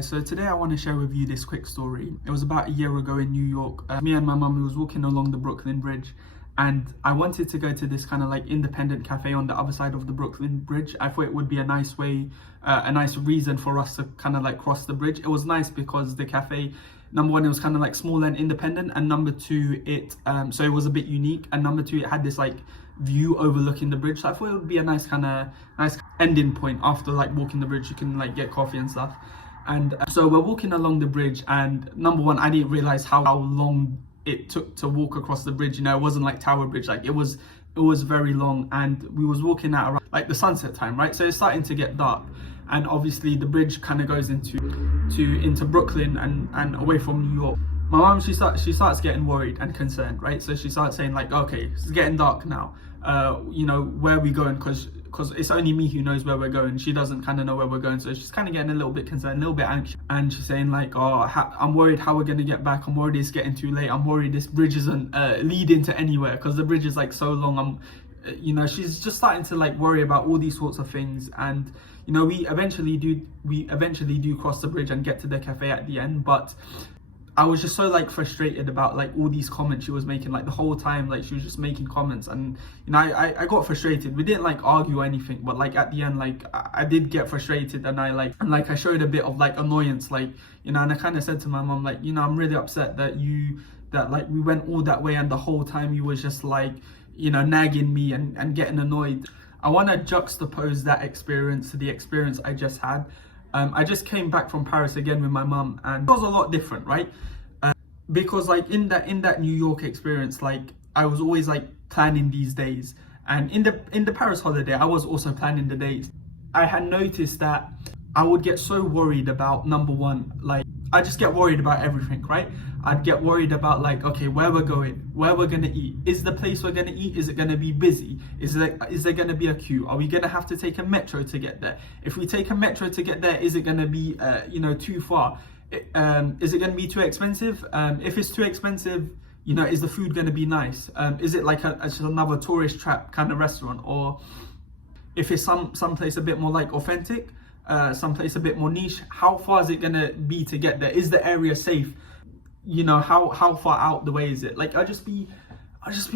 So today I want to share with you this quick story. It was about a year ago in New York. Me and my mum, we was walking along the Brooklyn Bridge, and I wanted to go to this kind of like independent cafe on the other side of the Brooklyn Bridge. I thought it would be a nice way, a nice reason for us to kind of like cross the bridge. It was nice because the cafe, number one, it was kind of like small and independent, and number two, so it was a bit unique, and number two, it had this like view overlooking the bridge. So I thought it would be a nice ending point after like walking the bridge. You can like get coffee and stuff. And so we're walking along the bridge, and number one, I didn't realize how long it took to walk across the bridge. You know, it wasn't like Tower Bridge, like it was very long, and we was walking at around like the sunset time, right? So it's starting to get dark, and obviously the bridge kind of goes into Brooklyn and away from New York. My mom, she starts getting worried and concerned, right? So she starts saying like, okay, it's getting dark now. You know, where are we going? Because it's only me who knows where we're going. She doesn't kind of know where we're going, so she's kind of getting a little bit concerned, a little bit anxious, and she's saying like, oh, I'm worried how we're gonna get back. I'm worried it's getting too late. I'm worried this bridge isn't leading to anywhere because the bridge is like so long. You know, she's just starting to like worry about all these sorts of things. And you know, we eventually do cross the bridge and get to the cafe at the end, but I was just so like frustrated about like all these comments she was making, like the whole time, like she was just making comments. And you know, I got frustrated. We didn't like argue or anything, but like at the end, like I did get frustrated, and I showed a bit of like annoyance, like, you know, and I kind of said to my mom, like, you know, I'm really upset that like we went all that way and the whole time you was just like, you know, nagging me and getting annoyed. I want to juxtapose that experience to the experience I just had. I just came back from Paris again with my mum, and it was a lot different, right? Because like in that New York experience, like I was always like planning these days, and in the Paris holiday, I was also planning the days. I had noticed that I would get so worried about, number one, like I just get worried about everything, right? I'd get worried about like, okay, where we're going, where we're gonna eat. Is the place we're gonna eat, is it gonna be busy? Is there gonna be a queue? Are we gonna have to take a metro to get there? If we take a metro to get there, is it gonna be you know, too far? Is it gonna be too expensive? If it's too expensive, you know, is the food gonna be nice? Is it like just another tourist trap kind of restaurant? Or if it's someplace a bit more like authentic, someplace a bit more niche, how far is it gonna be to get there? Is the area safe? You know, how far out the way is it? Like I just be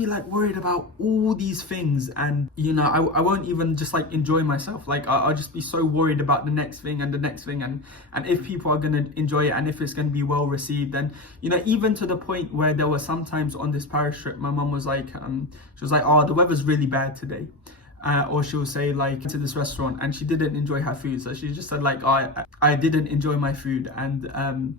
like worried about all these things, and you know, I won't even just like enjoy myself. Like I'll just be so worried about the next thing and the next thing, and if people are gonna enjoy it, and if it's gonna be well received. And you know, even to the point where there were sometimes on this Paris trip, my mum was like, she was like, oh, the weather's really bad today. Or she'll say like, to this restaurant, and she didn't enjoy her food, so she just said like, oh, I didn't enjoy my food. And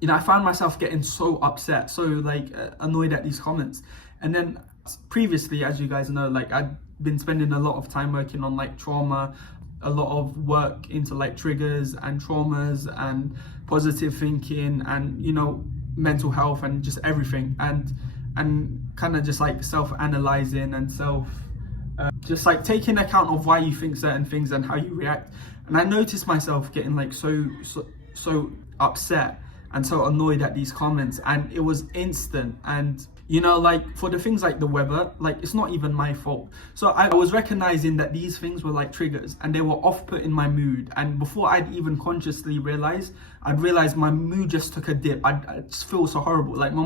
you know, I found myself getting so upset, so like annoyed at these comments. And then previously, as you guys know, like I'd been spending a lot of time working on like trauma, a lot of work into like triggers and traumas and positive thinking, and you know, mental health and just everything, and kind of just like self-analyzing and just like taking account of why you think certain things and how you react. And I noticed myself getting like so upset and so annoyed at these comments, and it was instant. And you know, like for the things like the weather, like it's not even my fault. So I was recognizing that these things were like triggers, and they were off-putting my mood. And before I'd even consciously I'd realized my mood just took a dip. I'd just feel so horrible. Like my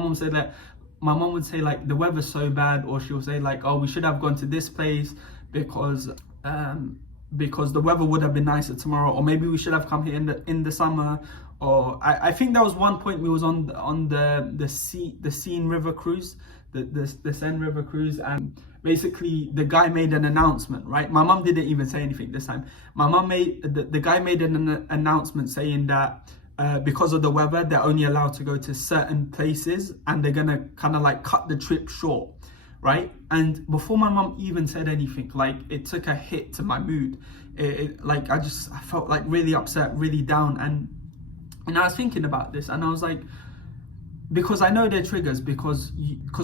mom would say like, the weather's so bad, or she'll say like, oh, we should have gone to this place because the weather would have been nicer tomorrow, or maybe we should have come here in the summer. Or I think there was one point we was on the Seine River cruise, the Seine River cruise, and basically the guy made an announcement, right? My mum didn't even say anything this time. The guy made an announcement saying that because of the weather, they're only allowed to go to certain places, and they're gonna kind of like cut the trip short, right? And before my mum even said anything, like it took a hit to my mood. Like I felt like really upset, really down. And I was thinking about this, and I was like, because I know they're triggers, because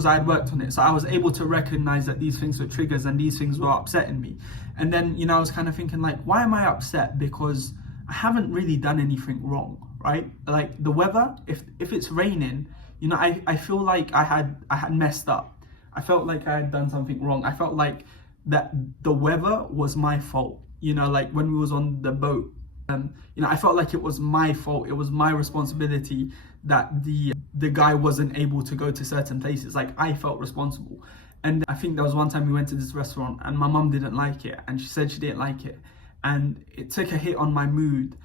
I had worked on it, so I was able to recognize that these things were triggers and these things were upsetting me. And then, you know, I was kind of thinking like, why am I upset? Because I haven't really done anything wrong, right? Like the weather, if it's raining, you know, I feel like I had messed up. I felt like I had done something wrong. I felt like that the weather was my fault. You know, like when we was on the boat, I felt like it was my fault, it was my responsibility that the guy wasn't able to go to certain places. Like, I felt responsible. And I think there was one time we went to this restaurant and my mum didn't like it, and she said she didn't like it, and it took a hit on my mood.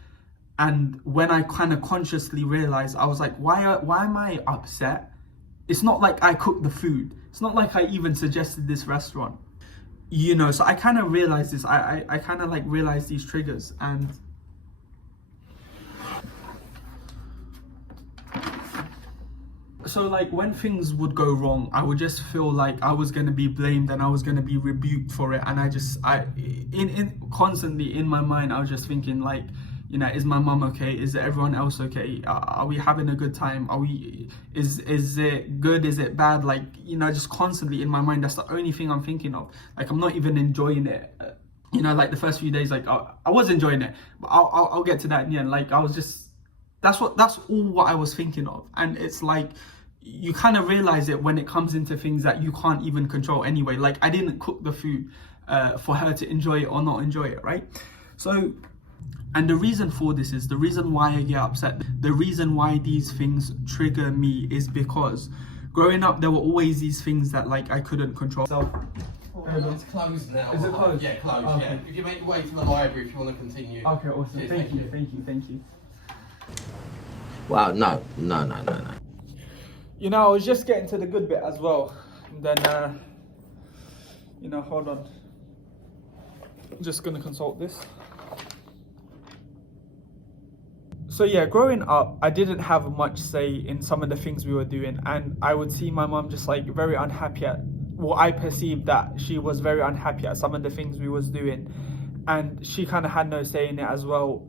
And when I kind of consciously realized, I was like, why am I upset? It's not like I cooked the food, it's not like I even suggested this restaurant, so I kind of realized this. I kind of like realized these triggers. And so like when things would go wrong, I would just feel like I was going to be blamed and I was going to be rebuked for it. And in constantly in my mind, I was just thinking like, is my mum okay? Is everyone else okay? Are we having a good time? Is it good? Is it bad? Like, just constantly in my mind, that's the only thing I'm thinking of. Like, I'm not even enjoying it. Like the first few days, like I was enjoying it, but I'll get to that in the end. Like, I was just, that's all what I was thinking of. And it's like, you kind of realize it when it comes into things that you can't even control anyway. Like, I didn't cook the food for her to enjoy it or not enjoy it, right? So, and the reason for this is, the reason why I get upset, the reason why these things trigger me is because growing up, there were always these things that like I couldn't control. So, it's closed now. Is it closed? Yeah, closed, okay. Yeah. If you make your way to the library if you want to continue. Okay, awesome. Cheers, Thank you. Wow, no. I was just getting to the good bit as well. And then, hold on. I'm just going to consult this. So yeah, growing up, I didn't have much say in some of the things we were doing. And I would see my mum just like very unhappy I perceived that she was very unhappy at some of the things we was doing. And she kind of had no say in it as well.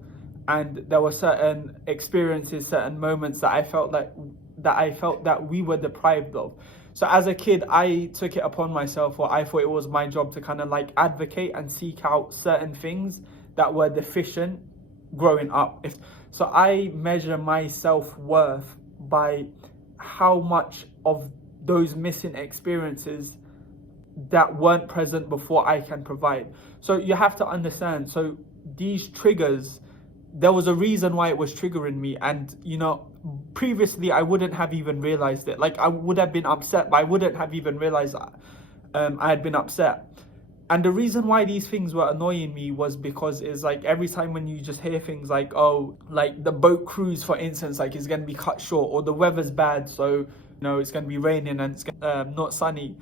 And there were certain experiences, certain moments that I felt that we were deprived of. So as a kid, I took it upon myself, or I thought it was my job to kind of like advocate and seek out certain things that were deficient growing up. So I measure my self-worth by how much of those missing experiences that weren't present before I can provide. So you have to understand, so these triggers, there was a reason why it was triggering me. And previously I wouldn't have even realized it. Like, I would have been upset, but I wouldn't have even realized that I had been upset. And the reason why these things were annoying me was because it's like every time when you just hear things like, oh, like the boat cruise, for instance, like is going to be cut short, or the weather's bad, so it's going to be raining and it's not sunny.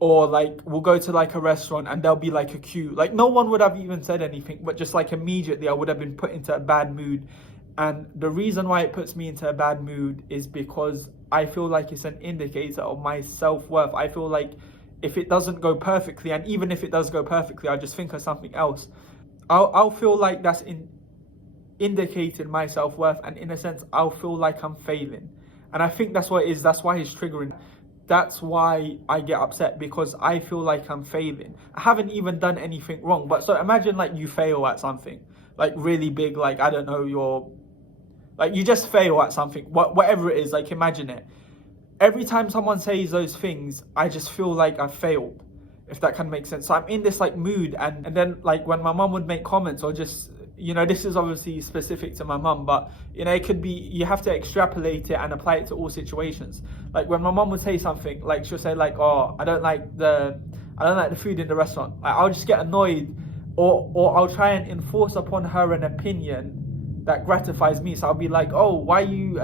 Or like we'll go to like a restaurant and there'll be like a queue. Like, no one would have even said anything, but just like immediately I would have been put into a bad mood. And the reason why it puts me into a bad mood is because I feel like it's an indicator of my self-worth. I feel like if it doesn't go perfectly, and even if it does go perfectly, I just think of something else, I'll feel like that's indicating my self-worth, and in a sense I'll feel like I'm failing. And I think that's what it is. That's why it's triggering. That's why I get upset, because I feel like I'm failing. I haven't even done anything wrong. But so imagine like you fail at something like really big, like I don't know, you just fail at something, whatever it is. Like, imagine it. Every time someone says those things, I just feel like I failed, if that can make sense. So I'm in this like mood, and then like when my mum would make comments, or just, this is obviously specific to my mum, but it could be, you have to extrapolate it and apply it to all situations. Like when my mum would say something, like she'll say like, oh, I don't like the food in the restaurant. Like, I'll just get annoyed, or I'll try and enforce upon her an opinion that gratifies me. So I'll be like, oh, why are you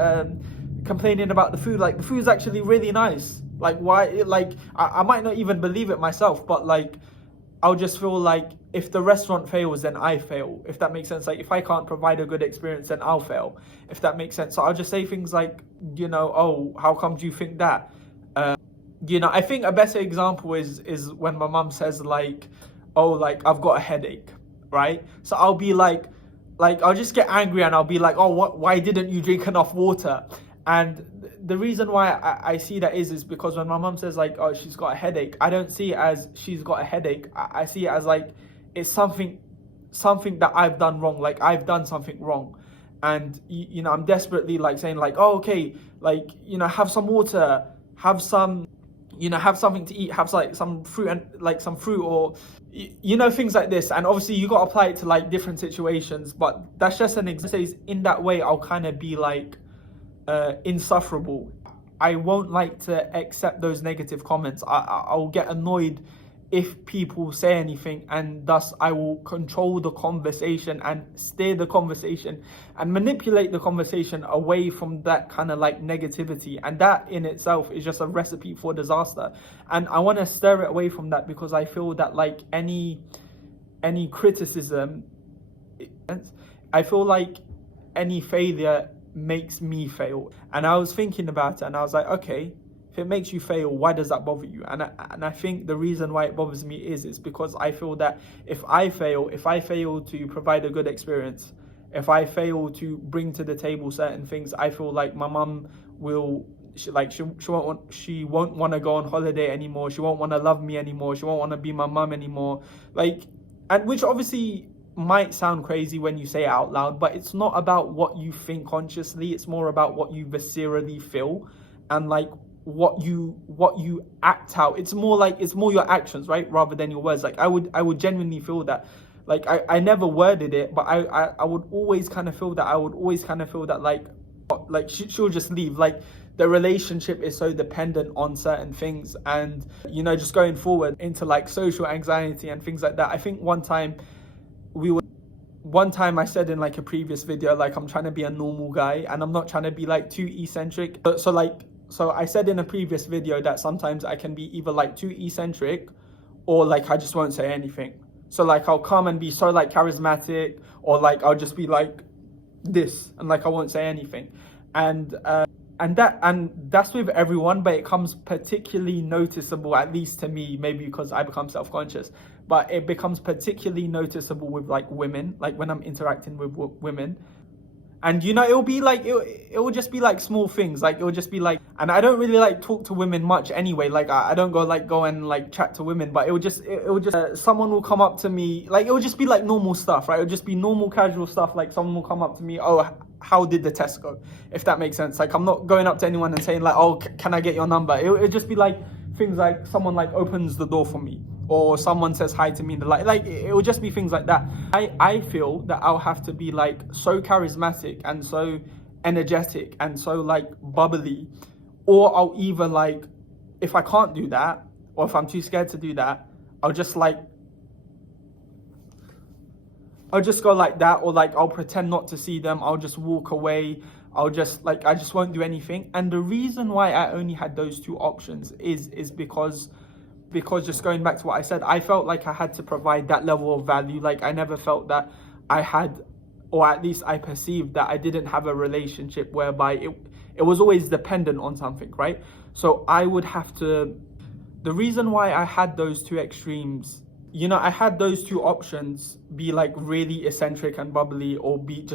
complaining about the food? Like, the food's actually really nice. Like, why? Like, I might not even believe it myself, but like, I'll just feel like if the restaurant fails, then I fail, if that makes sense. Like, if I can't provide a good experience, then I'll fail, if that makes sense. So I'll just say things like, oh, how come do you think that? I think a better example is when my mum says like, oh, like I've got a headache, right? So I'll be like I'll just get angry, and I'll be like, oh, why didn't you drink enough water? And the reason why I see that is because when my mum says like, oh, she's got a headache, I don't see it as she's got a headache. I see it as like, it's something that I've done wrong. Like, I've done something wrong. And, I'm desperately like saying like, oh, okay, like, have some water, have some, you know, have something to eat, have like some fruit and like some fruit, or you know, things like this. And obviously you got to apply it to like different situations, but that's just an example. In that way I'll kind of be like insufferable. I won't like to accept those negative comments. I'll get annoyed if people say anything, and thus I will control the conversation and steer the conversation and manipulate the conversation away from that kind of like negativity. And that in itself is just a recipe for disaster. And I want to steer it away from that, because I feel that like any criticism, I feel like any failure makes me fail. And I was thinking about it, and I was like, okay, if it makes you fail, why does that bother you? And I think the reason why it bothers me is because I feel that if I fail to provide a good experience, if I fail to bring to the table certain things, I feel like my mum will, she won't want to go on holiday anymore. She won't want to love me anymore. She won't want to be my mum anymore. Like, and which obviously might sound crazy when you say it out loud, but it's not about what you think consciously. It's more about what you viscerally feel, and like what you act out. It's more your actions, right, rather than your words. Like I would genuinely feel that. Like I never worded it, but I would always kind of feel that like she'll just leave. Like the relationship is so dependent on certain things, and you know, just going forward into like social anxiety and things like that. I think one time I said in like a previous video, like I'm trying to be a normal guy and I'm not trying to be like too eccentric. So I said in a previous video that sometimes I can be either like too eccentric, or like I just won't say anything. So like I'll come and be so like charismatic, or like I'll just be like this and like I won't say anything. And that's with everyone, but it comes particularly noticeable, at least to me, maybe because I become self-conscious, but it becomes particularly noticeable with like women, like when I'm interacting with women. And you know, it'll be like it'll just be like small things, like it'll just be like, and I don't really like talk to women much anyway. Like I don't go and like chat to women, but it'll just someone will come up to me, like it'll just be like normal stuff, right? It'll just be normal casual stuff. Like someone will come up to me, oh, how did the test go? If that makes sense. Like I'm not going up to anyone and saying like, oh, can I get your number? It'll just be like things like someone like opens the door for me, or someone says hi to me in the light. Like it will just be things like that. I feel that I'll have to be like so charismatic and so energetic and so like bubbly, or I'll either like, if I can't do that, or if I'm too scared to do that, I'll just go like that, or like I'll pretend not to see them. I'll just walk away. I just won't do anything. And the reason why I only had those two options is because just going back to what I said, I felt like I had to provide that level of value. Like I never felt that I had, or at least I perceived that I didn't have a relationship whereby it was always dependent on something, right? So I would have to, the reason why I had those two extremes, you know, I had those two options, be like really eccentric and bubbly, or be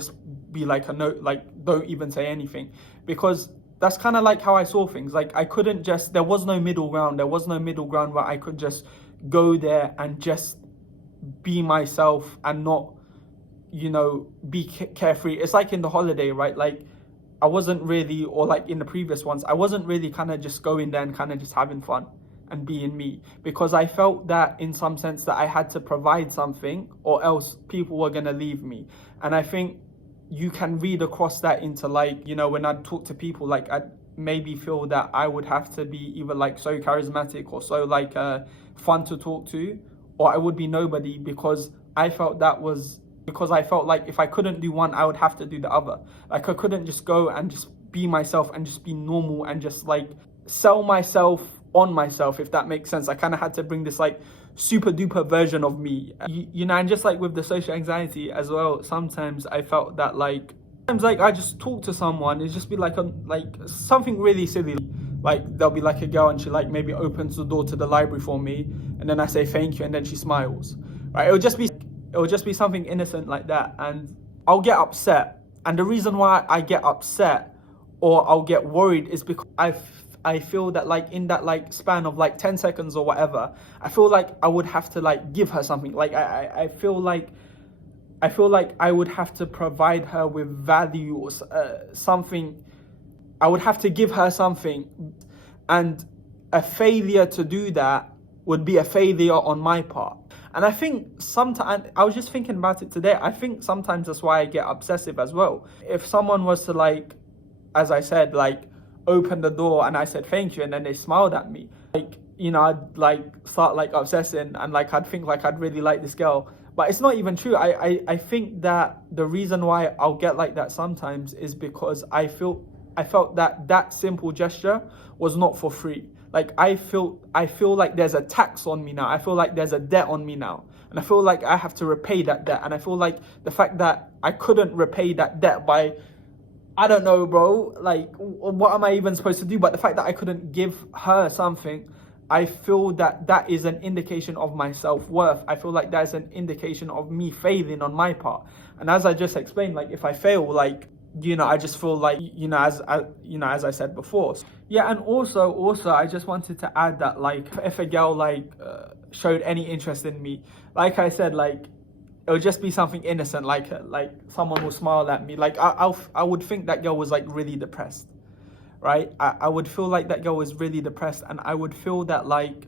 like a note, like don't even say anything, because that's kind of like how I saw things. Like I couldn't just, there was no middle ground. There was no middle ground where I could just go there and just be myself and not, you know, be carefree. It's like in the holiday, right? Like I wasn't really, or like in the previous ones, I wasn't really kind of just going there and kind of just having fun and being me, because I felt that in some sense that I had to provide something, or else people were going to leave me. And I think you can read across that into like, you know, when I talk to people, like I maybe feel that I would have to be either like so charismatic or so like fun to talk to, or I would be nobody, because I felt like if I couldn't do one, I would have to do the other. Like I couldn't just go and just be myself and just be normal and just like sell myself on myself, if that makes sense. I kind of had to bring this like super duper version of me, you know. And just like with the social anxiety as well, sometimes I felt that like I just talk to someone, it's just be like something really silly, like there'll be like a girl and she like maybe opens the door to the library for me, and then I say thank you, and then she smiles, right? It'll just be something innocent like that, and I'll get upset. And the reason why I get upset or I'll get worried is because I feel that like in that like span of like 10 seconds or whatever, I feel like I would have to like give her something. Like I feel like I would have to provide her with value or something. I would have to give her something, and a failure to do that would be a failure on my part. And I think sometimes, I was just thinking about it today, I think sometimes that's why I get obsessive as well. If someone was to like, as I said, like open the door and I said thank you and then they smiled at me, like, you know, I'd like start like obsessing and like I'd think like I'd really like this girl. But it's not even true. I think that the reason why I'll get like that sometimes is because I felt that that simple gesture was not for free. Like I feel like there's a tax on me now. I feel like there's a debt on me now. And I feel like I have to repay that debt. And I feel like the fact that I couldn't repay that debt by, I don't know, bro, like what am I even supposed to do? But the fact that I couldn't give her something, I feel that that is an indication of my self-worth. I feel like that's an indication of me failing on my part. And as I just explained, like if I fail, like, you know, I just feel like, you know, as I said before. Yeah, and also, I just wanted to add that, like, if a girl, like, showed any interest in me, like I said, like, it would just be something innocent, like someone will smile at me. Like, I would think that girl was, like, really depressed, right? I would feel like that girl was really depressed, and I would feel that, like,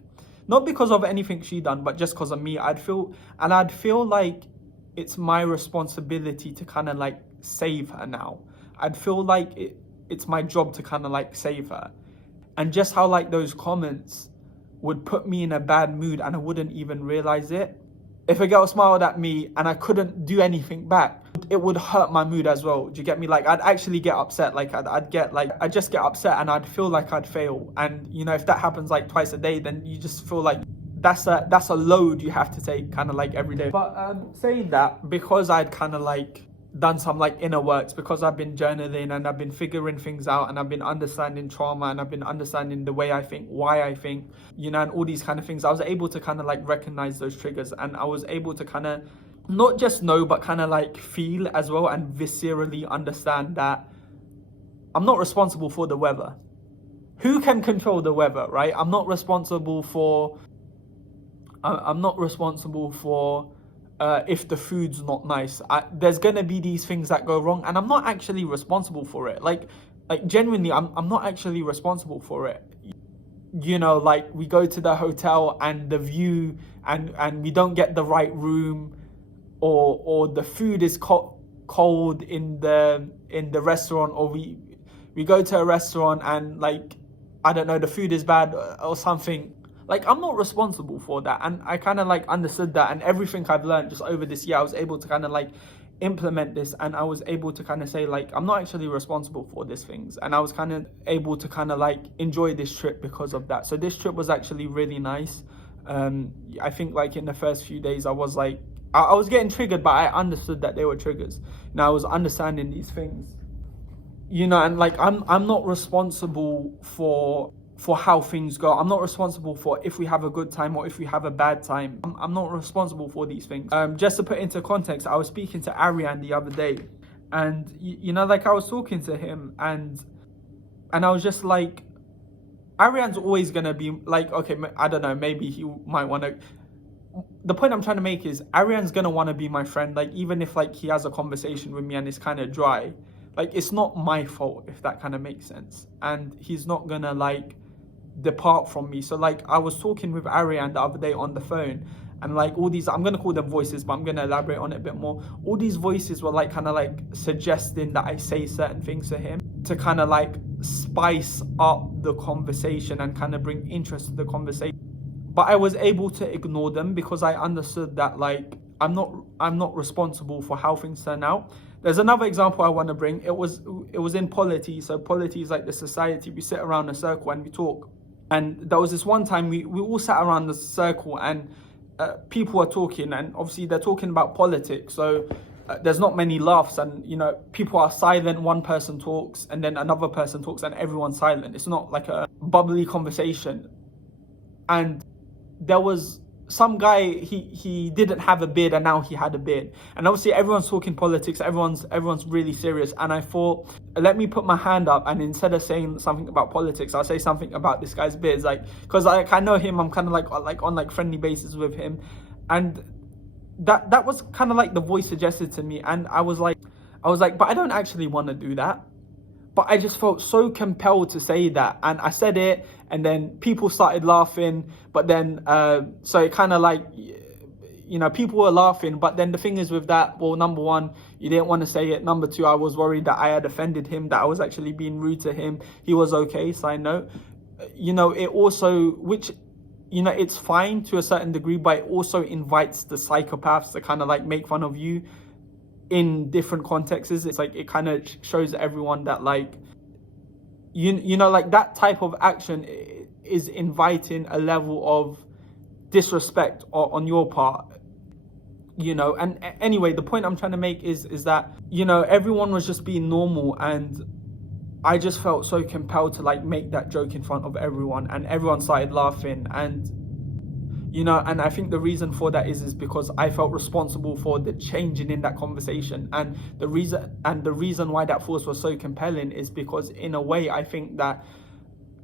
not because of anything she done, but just because of me, I'd feel like it's my responsibility to kind of, like, save her now. I'd feel like it's my job to kind of like save her. And just how like those comments would put me in a bad mood and I wouldn't even realize it. If a girl smiled at me and I couldn't do anything back, it would hurt my mood as well. Do you get me? Like I'd actually get upset. Like I'd just get upset and I'd feel like I'd fail. And you know, if that happens like twice a day, then you just feel like that's a load you have to take kind of like every day. But saying that, because I'd kind of like done some like inner works, because I've been journaling and I've been figuring things out and I've been understanding trauma and I've been understanding the way I think, why I think, you know, and all these kind of things, I was able to kind of like recognize those triggers, and I was able to kind of not just know, but kind of like feel as well and viscerally understand that I'm not responsible for the weather. Who can control the weather, right? I'm not responsible for if the food's not nice. There's gonna be these things that go wrong, and I'm not actually responsible for it. Like genuinely, I'm not actually responsible for it. You know, like we go to the hotel and the view, and we don't get the right room, or the food is cold in the restaurant, or we go to a restaurant and like, I don't know, the food is bad or something. Like, I'm not responsible for that. And I kind of like understood that, and everything I've learned just over this year, I was able to kind of like implement this, and I was able to kind of say like, I'm not actually responsible for these things. And I was kind of able to kind of like enjoy this trip because of that. So this trip was actually really nice. I think like in the first few days I was like, I was getting triggered, but I understood that they were triggers. Now I was understanding these things, you know, and like I'm not responsible for how things go. I'm not responsible for if we have a good time or if we have a bad time. I'm not responsible for these things. Just to put into context, I was speaking to Ariane the other day, and you know, like I was talking to him, and I was just like, Ariane's always gonna be like, okay, I don't know, maybe he might want to. The point I'm trying to make is Ariane's gonna want to be my friend. Like even if like he has a conversation with me and it's kind of dry, like it's not my fault, if that kind of makes sense. And he's not gonna like depart from me. So like I was talking with Ariane the other day on the phone, and like all these, I'm gonna call them voices, but I'm gonna elaborate on it a bit more. All these voices were like kind of like suggesting that I say certain things to him to kind of like spice up the conversation and kind of bring interest to the conversation. But I was able to ignore them because I understood that like I'm not responsible for how things turn out. There's another example I want to bring. It was in polity. So polity is like the society. We sit around a circle and we talk. And there was this one time we all sat around the circle, and people were talking, and obviously they're talking about politics. So there's not many laughs, and you know, people are silent. One person talks and then another person talks and everyone's silent. It's not like a bubbly conversation. And there was some guy, he didn't have a beard and now he had a beard. And obviously everyone's talking politics, everyone's really serious. And I thought, let me put my hand up, and instead of saying something about politics, I'll say something about this guy's beard. Like, because like I know him, I'm kind of like on like friendly basis with him. And that was kind of like the voice suggested to me. And I was like, but I don't actually want to do that. But I just felt so compelled to say that, and I said it, and then people started laughing. But then, so it kind of like, people were laughing. But then the thing is with that, well, number one, you didn't want to say it. Number two, I was worried that I had offended him, that I was actually being rude to him. He was okay, side note. It also, which, it's fine to a certain degree, but it also invites the psychopaths to kind of like make fun of you in different contexts. It's like, it kind of shows everyone that like, like that type of action is inviting a level of disrespect on your part, and anyway, the point I'm trying to make is that, everyone was just being normal, and I just felt so compelled to like make that joke in front of everyone, and everyone started laughing. And and I think the reason for that is because I felt responsible for the changing in that conversation. And the reason why that force was so compelling is because, in a way, I think that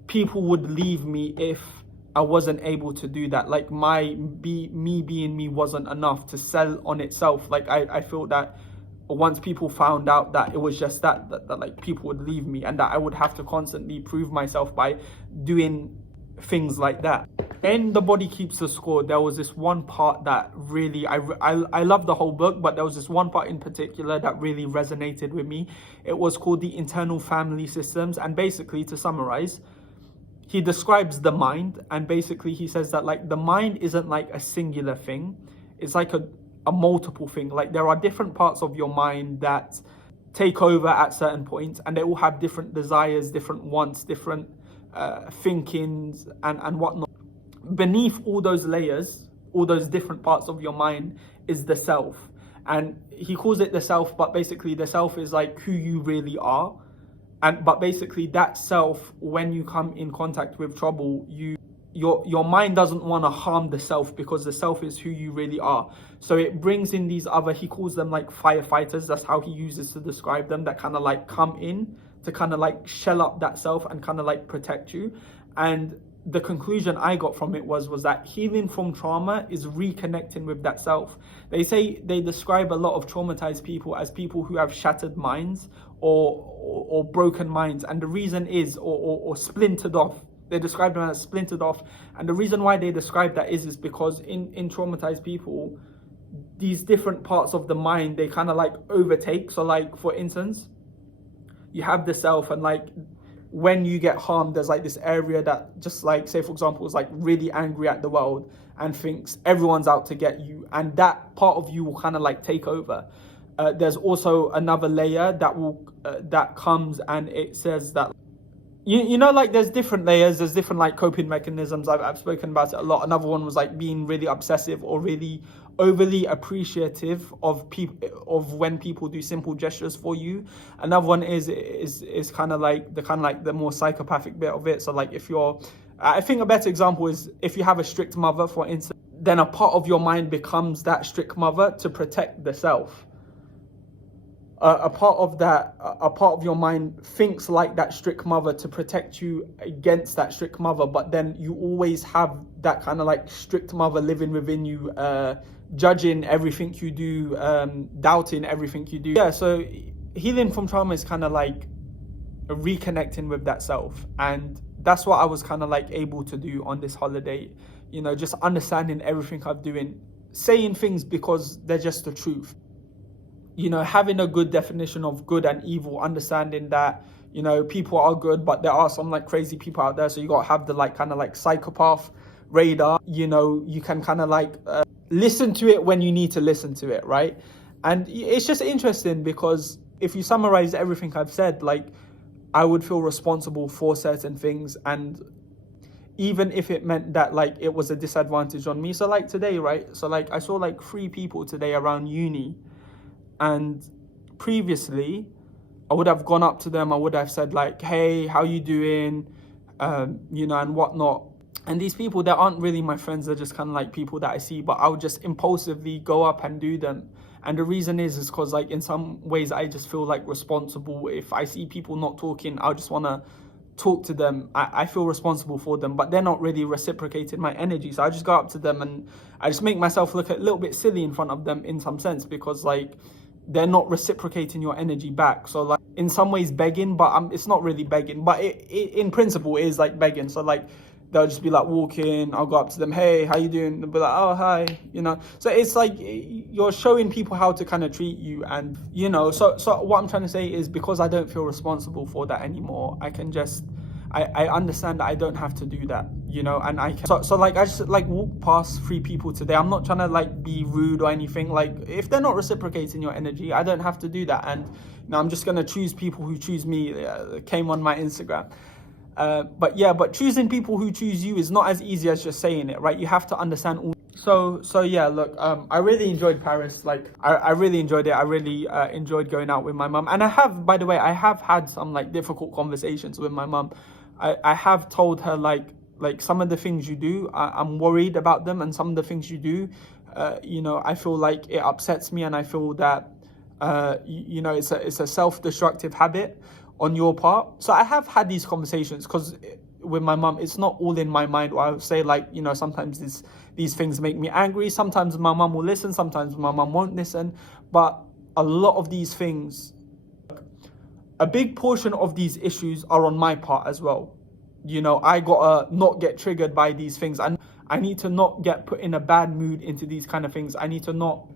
people would leave me if I wasn't able to do that. Like, me being me wasn't enough to sell on itself. Like, I feel that once people found out that it was just that like people would leave me, and that I would have to constantly prove myself by doing things like that. In The Body Keeps the Score, there was this one part that really, I love the whole book, but there was this one part in particular that really resonated with me. It was called The Internal Family Systems, and basically, to summarize, he describes the mind, and basically he says that like the mind isn't like a singular thing, it's like a multiple thing. Like, there are different parts of your mind that take over at certain points, and they all have different desires, different wants, different thinkings and whatnot. Beneath all those layers, all those different parts of your mind, is the self. And he calls it the self, but basically the self is like who you really are. But basically that self, when you come in contact with trouble, your mind doesn't want to harm the self, because the self is who you really are. So it brings in these other, he calls them like firefighters, that's how he uses to describe them, that kind of like come in to kind of like shell up that self and kind of like protect you. And the conclusion I got from it was that healing from trauma is reconnecting with that self. They describe a lot of traumatized people as people who have shattered minds or broken minds, and the reason is or splintered off. They describe them as splintered off, and the reason why they describe that is because in traumatized people, these different parts of the mind, they kind of like overtake. So like, for instance, you have the self, and like when you get harmed, there's like this area that just like, say for example, is like really angry at the world and thinks everyone's out to get you, and that part of you will kind of like take over. There's also another layer that comes, and it says that like there's different layers, there's different like coping mechanisms. I've spoken about it a lot. Another one was like being really obsessive or really overly appreciative of when people do simple gestures for you. Another one is kind of like the more psychopathic bit of it. So like, I think a better example is if you have a strict mother, for instance, then a part of your mind becomes that strict mother to protect the self. A part of your mind thinks like that strict mother to protect you against that strict mother, but then you always have that kind of like strict mother living within you, judging everything you do, doubting everything you do. Yeah, so healing from trauma is kind of like reconnecting with that self, and that's what I was kind of like able to do on this holiday. Just understanding everything I'm doing, saying things because they're just the truth. Having a good definition of good and evil, understanding that, people are good, but there are some like crazy people out there. So you got to have the like kind of like psychopath radar. You can kind of like listen to it when you need to listen to it, right? And it's just interesting because if you summarize everything I've said, like, I would feel responsible for certain things, and even if it meant that like it was a disadvantage on me. So like today, right? So like I saw like 3 people today around uni. And previously, I would have gone up to them. I would have said like, hey, how you doing? And whatnot. And these people, they aren't really my friends. They're just kind of like people that I see. But I would just impulsively go up and do them. And the reason is because like in some ways, I just feel like responsible. If I see people not talking, I just want to talk to them. I feel responsible for them, but they're not really reciprocating my energy. So I just go up to them and I just make myself look a little bit silly in front of them in some sense, because like, they're not reciprocating your energy back. So like in some ways begging, but it's not really begging, but it in principle is like begging. So like they'll just be like walking, I'll go up to them, hey, how you doing? They'll be like, oh, hi, you know. So it's like you're showing people how to kind of treat you. And, you know, so what I'm trying to say is, because I don't feel responsible for that anymore, I can just, I understand that I don't have to do that, you know. And I can, so like I just like walk past 3 people today. I'm not trying to like be rude or anything. Like if they're not reciprocating your energy, I don't have to do that. And, you know, I'm just going to choose people who choose me. Came on my Instagram. But choosing people who choose you is not as easy as just saying it, right? You have to understand all. So yeah, look, I really enjoyed Paris. Like I really enjoyed it. I really enjoyed going out with my mum. And I have, by the way, I have had some like difficult conversations with my mum. I have told her like some of the things you do, I'm worried about them, and some of the things you do, you know, I feel like it upsets me, and I feel that you know, it's a self-destructive habit on your part. So I have had these conversations, because with my mum, it's not all in my mind. Or I would say, like, you know, sometimes these things make me angry. Sometimes my mum will listen, sometimes my mum won't listen. But a lot of these things, a big portion of these issues are on my part as well. You know, I gotta not get triggered by these things, and I need to not get put in a bad mood into these kind of things. I need to not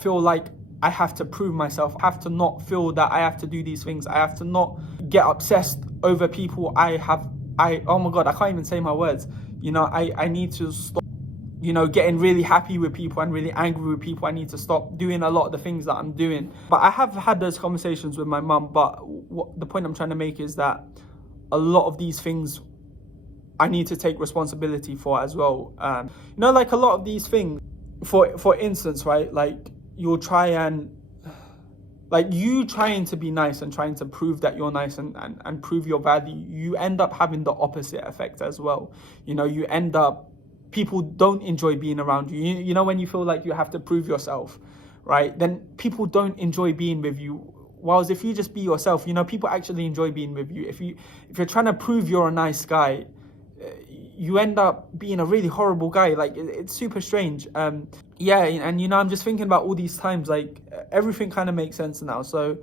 feel like I have to prove myself. I have to not feel that I have to do these things. I have to not get obsessed over people. Oh my God, I can't even say my words. You know, I need to stop, you know, getting really happy with people and really angry with people. I need to stop doing a lot of the things that I'm doing. But I have had those conversations with my mum. But the point I'm trying to make is that a lot of these things I need to take responsibility for as well. You know, like a lot of these things, for instance, right, like you'll try and, like, you trying to be nice and trying to prove that you're nice and prove your value, you end up having the opposite effect as well. You know, you end up, people don't enjoy being around you. You know, when you feel like you have to prove yourself, right, then people don't enjoy being with you. Whereas if you just be yourself, you know, people actually enjoy being with you. If you're trying to prove you're a nice guy, you end up being a really horrible guy. Like, it's super strange. Yeah, and you know, I'm just thinking about all these times, like everything kind of makes sense now. So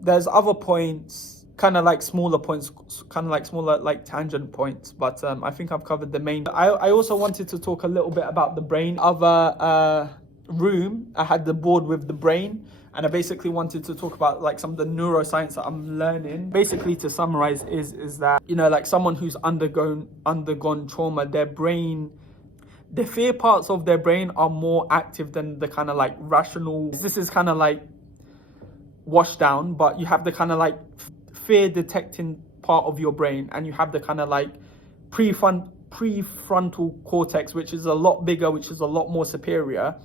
there's other points, kind of like smaller points, kind of like smaller like tangent points, but I think I've covered the main. I also wanted to talk a little bit about the brain. Other room, I had the board with the brain, and I basically wanted to talk about like some of the neuroscience that I'm learning. Basically, to summarize, is that, you know, like someone who's undergone trauma, their brain, the fear parts of their brain are more active than the kind of like rational. This is kind of like washed down, but you have the kind of like fear detecting part of your brain, and you have the kind of like prefrontal cortex, which is a lot bigger, which is a lot more superior,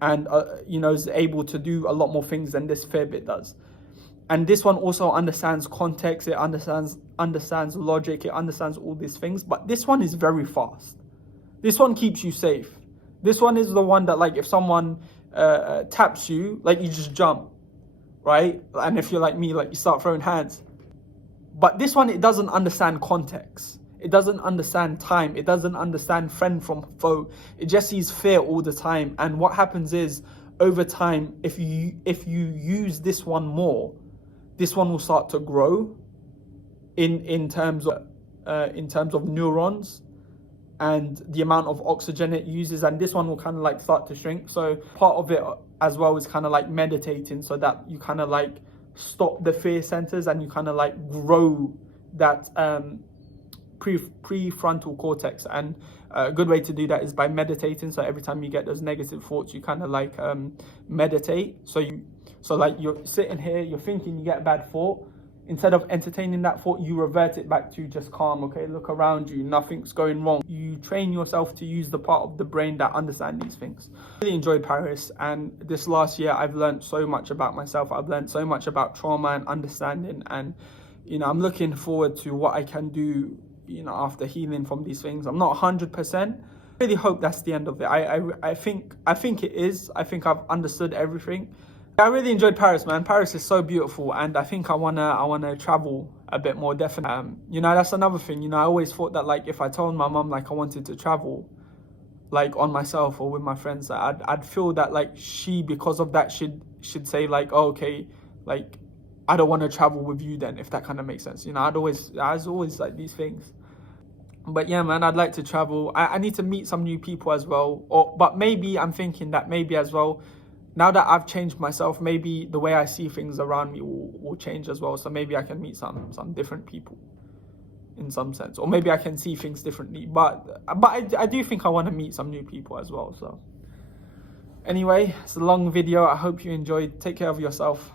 and you know, is able to do a lot more things than this fear bit does. And this one also understands context, it understands logic, it understands all these things, but this one is very fast. This one keeps you safe. This one is the one that, like, if someone taps you, like, you just jump, right? And if you're like me, like, you start throwing hands. But this one, it doesn't understand context. It doesn't understand time. It doesn't understand friend from foe. It just sees fear all the time. And what happens is, over time, if you use this one more, this one will start to grow in terms of neurons and the amount of oxygen it uses, and this one will kind of like start to shrink. So part of it as well is kind of like meditating, so that you kind of like stop the fear centers and you kind of like grow that prefrontal cortex. And a good way to do that is by meditating. So every time you get those negative thoughts, you kind of like meditate. So like you're sitting here, you're thinking, you get a bad thought. Instead of entertaining that thought, you revert it back to just calm. Okay, look around you, nothing's going wrong. You train yourself to use the part of the brain that understands these things. I really enjoyed Paris, and this last year I've learned so much about myself. I've learned so much about trauma and understanding, and you know, I'm looking forward to what I can do, you know, after healing from these things. I'm not 100%. I really hope that's the end of it. I think it is. I think I've understood everything. I really enjoyed Paris, man. Paris is so beautiful, and I think I wanna travel a bit more, definitely. You know, that's another thing. You know, I always thought that, like, if I told my mum like I wanted to travel, like on myself or with my friends, I'd feel that like she, because of that, should say like, oh, okay, like I don't want to travel with you then, if that kind of makes sense. You know, I was always like these things. But yeah, man, I'd like to travel. I need to meet some new people as well. But maybe I'm thinking that maybe as well, now that I've changed myself, maybe the way I see things around me will change as well. So maybe I can meet some different people in some sense, or maybe I can see things differently. But I do think I want to meet some new people as well. So anyway, it's a long video. I hope you enjoyed. Take care of yourself.